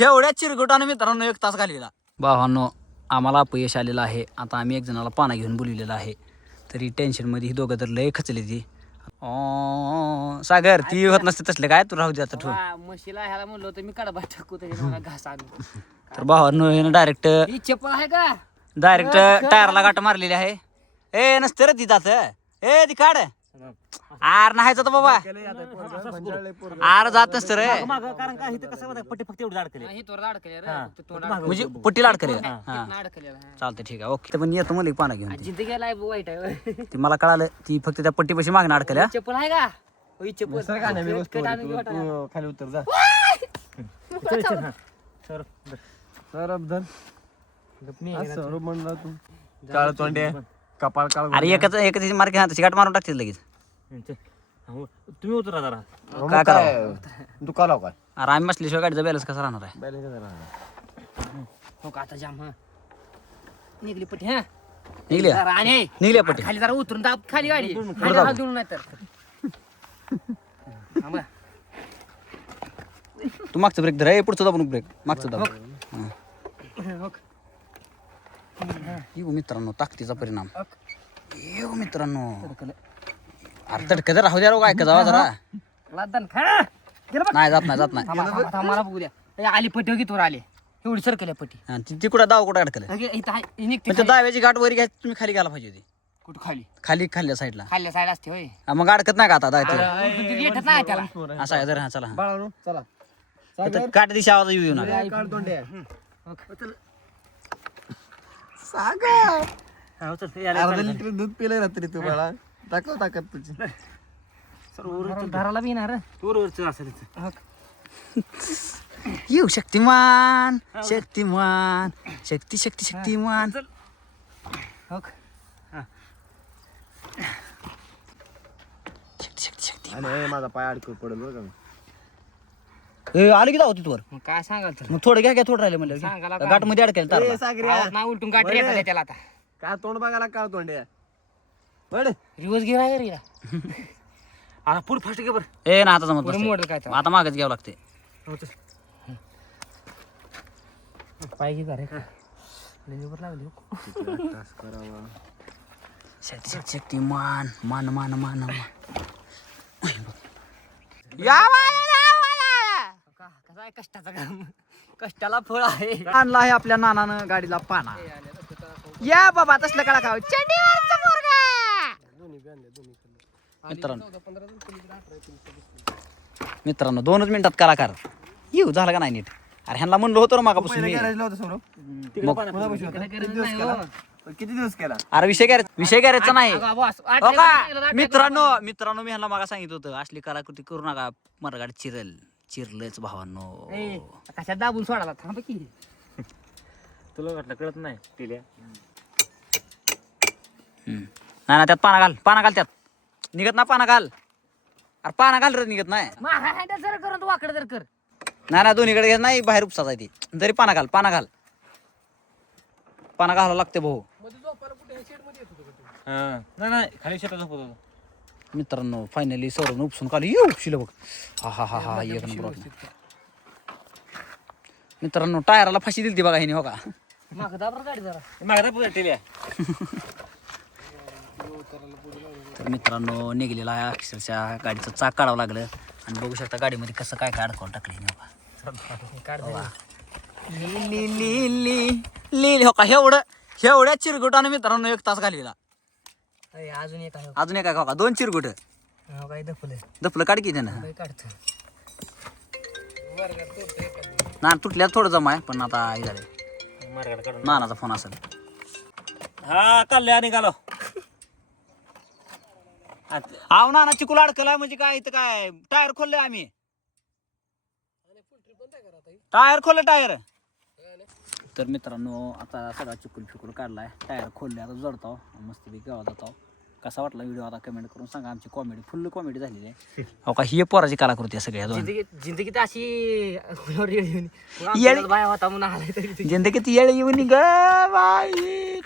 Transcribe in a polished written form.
एवढ्या चिरगुटाने मित्रांनो 1 तास घालविला. भावांनो आम्हाला अपयश आलेलं आहे. आता आम्ही एक जणाला पाना घेऊन बोलवलेला आहे. तरी टेन्शनमध्ये ही दोघं तर लय खचले ती. सागर ती होत नसते तसले काय तू राहू दे आता ठेवून. म्हशीला ह्याला म्हणलं होतं मी कडबा टाकू मला घास आणू. तर भावांनो डायरेक्ट ही चप्पल आहे का टायरला गाठ मारलेली आहे. ए नसतं रे ती जात ए ती काढ आर नाही जात बाबा आर जात नसतं रे कारण का इथं कसं पट्टी फक्त एवढी अडकली म्हणजे पट्टीला अडकले. चालतं ठीक आहे ओके. पण येतो मला पाना घेऊन जिंदगीला वाईट आहे. ती मला कळालं ती फक्त त्या पट्टीपाशी मागणं अडकल्या. चप्पल आहे का चप्पल खाली उतर जा काळ तोंडे कपाळ काळ. अरे एकच मार्के तशी गाठ मारून टाकते लगेच. तुम्ही उतरा जरा काय करावं दुखाला काय अरे आम्ही बसल्याशिवाय गाडीचा बॅलन्स कसा राहणार आहे. हो का आता जाम हा निघली पट्टी हा निघल्या आणि निघल्या पट्टी खाली जरा उतरून दाब खाली गाडी हात देऊन नाही तर तू मागचं ब्रेक धर ए पुढचं दाबून ब्रेक मागचं दाब. येऊ मित्रांनो ताकदीचा परिणाम येऊ मित्रांनो. अरे तडकं जर राहू द्या काय का जावा जरा लादान खा नाही जात नाही मला बघू द्या आली पट्टी होती तोर आली एवढी सरकल्या पट्टी ती कुठं दाव कुठं अडकलं निघते पण दाव्याची गाठ वर घ्यायची तुम्ही खाली घ्यायला पाहिजे होती. कुठं खाली खाल्ल्या साईडला खाल्ल्या साईड असते होय मग अडकत नाही का आता दायचं येतच नाही त्याला असं आहे जरा चला बाळानो चला काट दिशा आवाज येऊ नका. काळ तोंडे अर्धा लिटर दूध पिलंय रात्री तू बाळा दाखव ताकद तुझी घराला बी येणार येऊ शक्तिमान शक्तिमान शक्तिमान शक्ती आणि माझा पाय अडकून पडेल बरं आलं की जाऊ तिथवर मग काय सांगाल तर मग थोडं घ्या थोडं राहिले म्हणलं गाठ मध्ये अडकेल तर आवाज नाही उलटून गाठी येतात त्याला आता काय तोंड बघायला काळ तोंडे रिवर्स गिरा रे आता पुढे फास्ट घे बरं ए ना आता जमत पुढे नसते. मोडल काय तर आता मागच घ्यावं लागते. पाहिजे का रे लागली शक्तिमान मान मान मान कसा आहे कष्टाचा काम कष्टाला फळ आहे. आणला आहे आपल्या नानानं गाडीला पाना. या बाबा तसलं काळा खाव चंडीवरचा पोरगा. मित्रांनो 2च मिनिटात कलाकार येऊ झाला का नाही नीट. अरे ह्यांना म्हणलं होतं ना मागापासून मी. किती दिवस केला अरे विषय करायचा नाही अगं बॉस, आठ हो का? दिवस मित्रांनो मी ह्यांना मागा सांगितलं होतं असली कलाकृती करू नका मला गाडी चिरलंच भावांनो. ए, कशात दाबून सोडाला थांब की तुला वाटलं कळत नाही टिल्या नाही त्यात पाना घाल त्यात निघत ना पाना घाल. अरे पाना घाल रे निघत नाही. जर कर तू वाकड जर कर नाही दोन्हीकडे घेत नाही बाहेर उपसाच आहे ती तरी पाना घाल पाना घालावं लागते भाऊ. नाही खाली शेतात झोपत होतो. मित्रांनो फायनली सौरभ उपसून काल येऊ उपशील बघ. हा एक नंबर. मित्रांनो टायराला फाशी दिली ती बघा हिने हो का. माग दाबर गाडी जरा मागदा टिल्या तर मित्रांनो निघलेला आहे अक्षरशः गाडीचं चाक काढावं लागलं आणि बघू शकता गाडीमध्ये कसं काय अडकवून टाकलं हिने हो का. लिहिली हो का एवढ्या चिरगुटाने मित्रांनो 1 तास घालविला. अजून एक आहे अजून एक हो का 2 चिरगुट काय दफल दपलं काढ की त्यानं काढतो ना तुटल्या थोडं जमा आहे पण आता हे झालं नानाचा फोन असेल. हा काढले निघालो. आव नाना चिकूल अडकलाय म्हणजे काय इथं काय टायर खोलले आम्ही टायर. तर मित्रांनो आता सगळा चिकूल फिकूल काढलाय टायर खोलले आता जोडतो मस्तपैकी गावात जातो. कसा वाटला व्हिडिओ आता कमेंट करून सांगा. आमची कॉमेडी फुल कॉमेडी झालेली आहे हो का. ही पोराची कलाकृती आहे सगळ्या दोन. जिंदगीत अशी येळ बाय होता म्हणून आलाय तरी जिंदगीत येळ येऊन ग बाई.